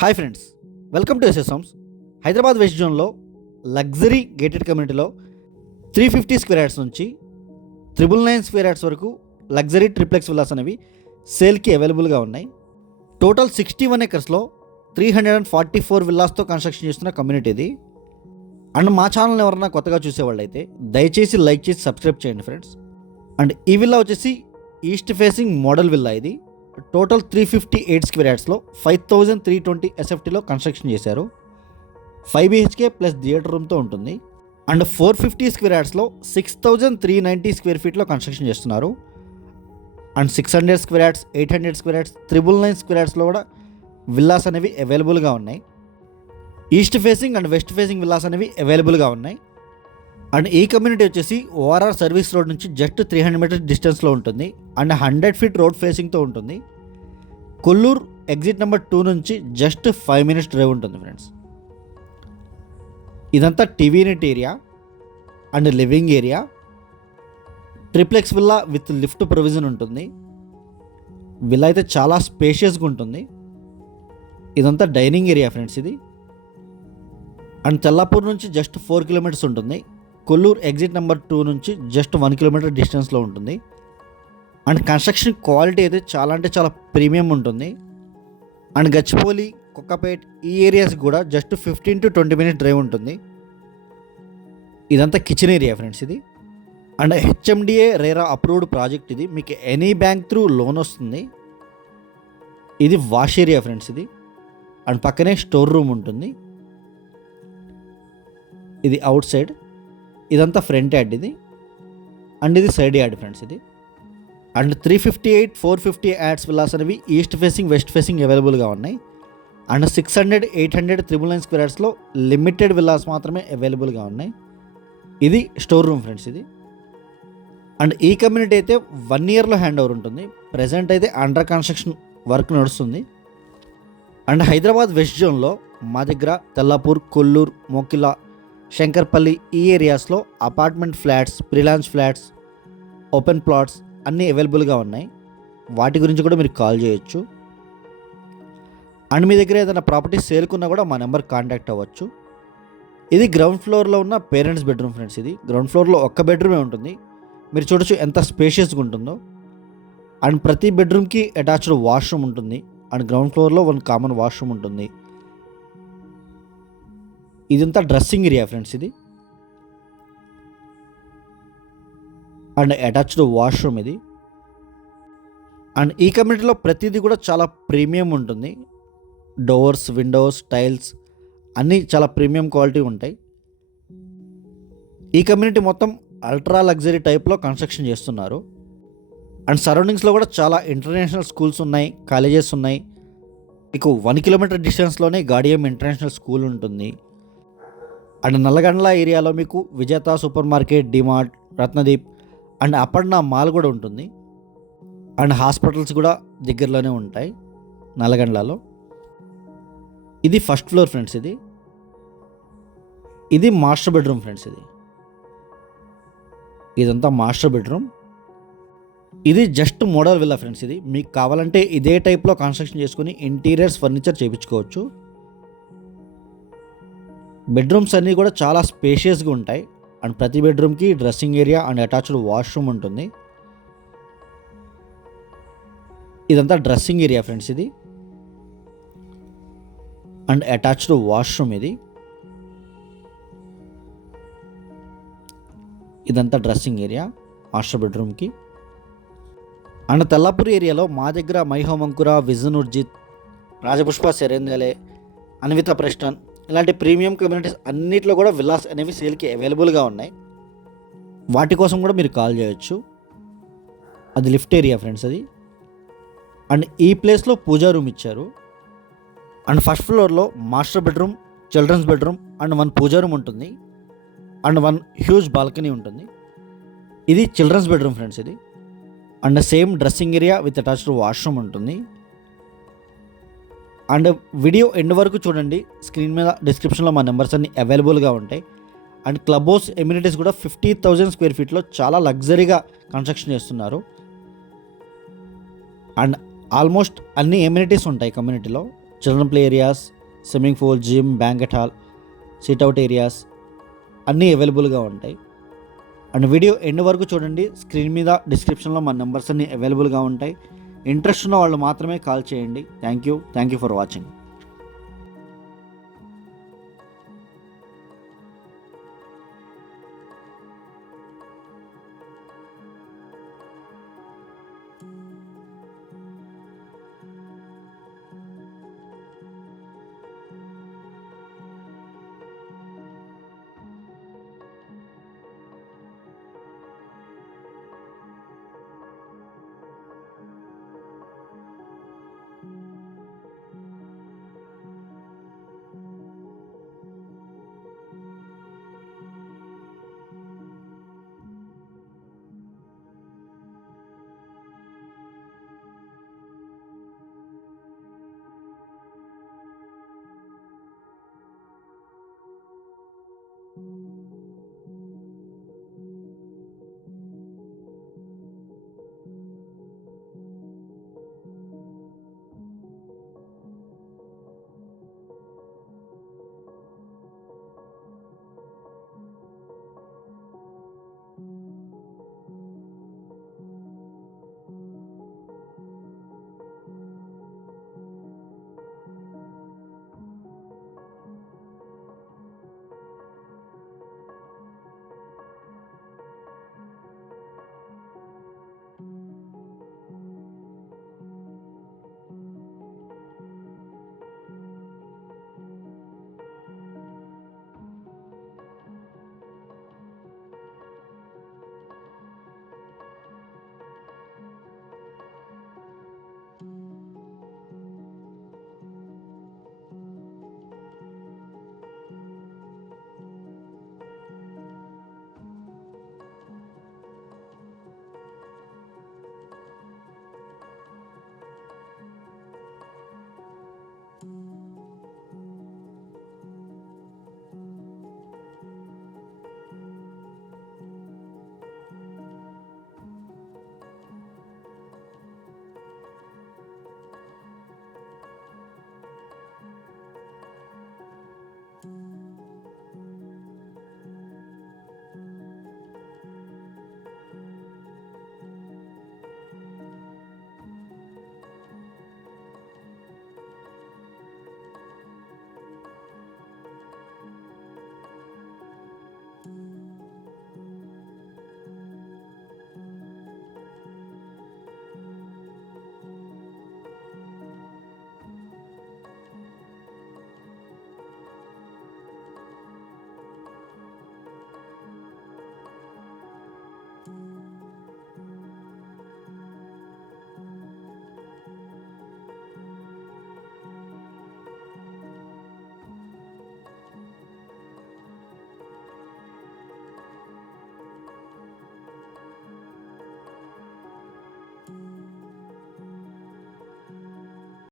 Hi friends, welcome to SS homes. Hyderabad west జోన్లో luxury gated కమ్యూనిటీలో 350 square yards నుంచి 999 square yards వరకు luxury triplex villas అనేవి సేల్కి అవైలబుల్గా ఉన్నాయి. టోటల్ 61 ఎకర్స్లో 344 విల్లాస్తో కన్స్ట్రక్షన్ చేస్తున్న కమ్యూనిటీ ఇది. అండ్ మా ఛానల్ని ఎవరైనా కొత్తగా చూసేవాళ్ళు అయితే దయచేసి లైక్ చేసి సబ్స్క్రైబ్ చేయండి ఫ్రెండ్స్. అండ్ ఈ విల్లా వచ్చేసి ఈస్ట్ ఫేసింగ్ మోడల్ విల్లా. ఇది టోటల్ 358 స్క్వేర్ యార్డ్స్లో 5320 ఎస్ఎఫ్టీలో కన్స్ట్రక్షన్ చేశారు. 5 BHK ప్లస్ థియేటర్ రూమ్తో ఉంటుంది. అండ్ 450 స్క్వేర్ యార్డ్స్లో 6390 స్క్వేర్ ఫీట్లో కన్స్ట్రక్షన్ చేస్తున్నారు. And 600 square yards, 800 square yards, 999 square యార్డ్స్లో కూడా విల్లాస్ అనేవి అవైలబుల్గా ఉన్నాయి. East facing and west facing villas అనేవి అవైలబుల్గా ఉన్నాయి. అండ్ ఈ కమ్యూనిటీ వచ్చేసి ఓఆర్ఆర్ సర్వీస్ రోడ్ నుంచి జస్ట్ 300 మీటర్స్ డిస్టెన్స్లో ఉంటుంది. అండ్ 100 ఫీట్ రోడ్ ఫేసింగ్తో ఉంటుంది. కొల్లూరు ఎగ్జిట్ నెంబర్ 2 నుంచి జస్ట్ 5 మినిట్స్ డ్రైవ్ ఉంటుంది ఫ్రెండ్స్. ఇదంతా TV unit area and living area. Triplex villa with lift provision ఉంటుంది. విల్లా అయితే చాలా స్పేషియస్గా ఉంటుంది. ఇదంతా డైనింగ్ ఏరియా ఫ్రెండ్స్ ఇది. అండ్ తెల్లాపూర్ నుంచి జస్ట్ 4 కిలోమీటర్స్ ఉంటుంది. కొల్లూరు ఎగ్జిట్ నెంబర్ 2 నుంచి జస్ట్ 1 కిలోమీటర్ డిస్టెన్స్లో ఉంటుంది. అండ్ కన్స్ట్రక్షన్ క్వాలిటీ అయితే చాలా ప్రీమియం ఉంటుంది. అండ్ గచ్చిబౌలి, కొత్తపేట్ ఈ ఏరియాస్ కూడా జస్ట్ 15 to 20 మినిట్స్ డ్రైవ్ ఉంటుంది. ఇదంతా కిచెన్ ఏరియా ఫ్రెండ్స్ ఇది. And HMDA RERA approved project ఇది. మీకు ఎనీ బ్యాంక్ త్రూ లోన్ వస్తుంది. ఇది వాష్ ఏరియా ఫ్రెండ్స్ ఇది. అండ్ పక్కనే స్టోర్ రూమ్ ఉంటుంది. ఇది అవుట్ సైడ్. ఇదంతా ఫ్రంట్ యార్డ్ ఇది. అండ్ ఇది సైడ్ యార్డ్ ఫ్రెండ్స్ ఇది. అండ్ 358, 450 యాడ్స్ విల్లాస్ అనేవి ఈస్ట్ ఫేసింగ్, వెస్ట్ ఫేసింగ్ అవైలబుల్గా ఉన్నాయి. అండ్ 600, 800, 999 స్క్వేర్ యార్డ్స్లో లిమిటెడ్ విల్లాస్ మాత్రమే అవైలబుల్గా ఉన్నాయి. ఇది స్టోర్ రూమ్ ఫ్రెండ్స్ ఇది. అండ్ ఈ కమ్యూనిటీ అయితే 1 ఇయర్లో హ్యాండ్ ఓవర్ ఉంటుంది. ప్రజెంట్ అయితే అండర్ కన్స్ట్రక్షన్ వర్క్ నడుస్తుంది. అండ్ హైదరాబాద్ వెస్ట్ జోన్లో మా దగ్గర తెల్లాపూర్, కొల్లూరు, మోకిలా, శంకర్పల్లి ఈ ఏరియాస్లో apartment flats, prelaunch flats, open plots అన్నీ అవైలబుల్గా ఉన్నాయి. వాటి గురించి కూడా మీరు కాల్ చేయొచ్చు. అండ్ మీ దగ్గర ఏదైనా ప్రాపర్టీ సేల్కున్నా కూడా మా నెంబర్ కాంటాక్ట్ అవ్వచ్చు. ఇది గ్రౌండ్ ఫ్లోర్లో ఉన్న పేరెంట్స్ బెడ్రూమ్ ఫ్రెండ్స్ ఇది. గ్రౌండ్ ఫ్లోర్లో ఒక్క బెడ్రూమే ఉంటుంది. మీరు చూడొచ్చు ఎంత స్పేషియస్గా ఉంటుందో. అండ్ ప్రతి బెడ్రూమ్కి అటాచ్డ్ వాష్రూమ్ ఉంటుంది. అండ్ గ్రౌండ్ ఫ్లోర్లో 1 కామన్ వాష్రూమ్ ఉంటుంది. ఇదంతా డ్రెస్సింగ్ ఏరియా ఫ్రెండ్స్ ఇది. అండ్ అటాచ్డ్ వాష్రూమ్ ఇది. అండ్ ఈ కమ్యూనిటీలో ప్రతిదీ కూడా చాలా ప్రీమియం ఉంటుంది. డోర్స్, విండోస్, టైల్స్ అన్నీ చాలా ప్రీమియం క్వాలిటీ ఉంటాయి. ఈ కమ్యూనిటీ మొత్తం అల్ట్రా లగ్జరీ టైప్లో కన్స్ట్రక్షన్ చేస్తున్నారు. అండ్ సరౌండింగ్స్లో కూడా చాలా ఇంటర్నేషనల్ స్కూల్స్ ఉన్నాయి, కాలేజెస్ ఉన్నాయి. మీకు 1 కిలోమీటర్ డిస్టెన్స్లోనే గాడియం ఇంటర్నేషనల్ స్కూల్ ఉంటుంది. అండ్ నల్లగండ్ల ఏరియాలో మీకు విజేత super market, DMart, Ratnadeep and Aparna mall కూడా ఉంటుంది. అండ్ హాస్పిటల్స్ కూడా దగ్గరలోనే ఉంటాయి నల్లగండ్లలో. ఇది ఫస్ట్ ఫ్లోర్ ఫ్రెండ్స్ ఇది. ఇది మాస్టర్ బెడ్రూమ్ ఫ్రెండ్స్ ఇది. ఇదంతా మాస్టర్ బెడ్రూమ్. ఇది జస్ట్ మోడల్ విల్లా ఫ్రెండ్స్ ఇది. మీకు కావాలంటే ఇదే టైప్లో కన్స్ట్రక్షన్ చేసుకుని ఇంటీరియర్స్, ఫర్నిచర్ చేయించుకోవచ్చు. బెడ్రూమ్స్ అన్నీ కూడా చాలా స్పేషియస్గా ఉంటాయి. అండ్ ప్రతి బెడ్రూమ్కి dressing area and attached washroom ఉంటుంది. ఇదంతా డ్రెస్సింగ్ ఏరియా ఫ్రెండ్స్ ఇది. అండ్ అటాచ్డ్ వాష్రూమ్ ఇది. ఇదంతా డ్రెస్సింగ్ ఏరియా మాస్టర్ బెడ్రూమ్కి. అండ్ తెల్లాపూర్ ఏరియాలో మా దగ్గర మైహోమంకుర, విజన్ ఉర్జిత్, రాజపుష్ప, సెరెందలే, అన్విత ప్రెస్టన్ ఇలాంటి ప్రీమియం కమ్యూనిటీస్ అన్నిట్లో కూడా విల్లాస్ అనేవి సేల్కి అవైలబుల్గా ఉన్నాయి. వాటి కోసం కూడా మీరు కాల్ చేయొచ్చు. అది లిఫ్ట్ ఏరియా ఫ్రెండ్స్ అది. అండ్ ఈ ప్లేస్లో పూజా రూమ్ ఇచ్చారు. అండ్ ఫస్ట్ ఫ్లోర్లో master bedroom, children's bedroom and 1 puja room ఉంటుంది. అండ్ 1 హ్యూజ్ బాల్కనీ ఉంటుంది. ఇది చిల్డ్రన్స్ బెడ్రూమ్ ఫ్రెండ్స్ ఇది. And same dressing area with attached washroom ఉంటుంది. అండ్ వీడియో ఎండ్ వరకు చూడండి. స్క్రీన్ మీద డిస్క్రిప్షన్లో మా నెంబర్స్ అన్ని అవైలబుల్గా ఉంటాయి. అండ్ క్లబ్ హౌస్ ఎమ్యూనిటీస్ కూడా 50,000 స్క్వేర్ ఫీట్లో చాలా లగ్జరీగా కన్స్ట్రక్షన్ చేస్తున్నారు. అండ్ ఆల్మోస్ట్ అన్ని ఎమ్యూనిటీస్ ఉంటాయి కమ్యూనిటీలో. Children play areas, swimming pool, gym, banquet hall, sit-out areas అన్నీ అవైలబుల్గా ఉంటాయి. అండ్ వీడియో ఎండ్ వరకు చూడండి. స్క్రీన్ మీద డిస్క్రిప్షన్లో మా నెంబర్స్ అన్నీ అవైలబుల్గా ఉంటాయి. ఇంట్రెస్ట్ ఉన్న వాళ్ళు మాత్రమే కాల్ చేయండి. Thank you for watching.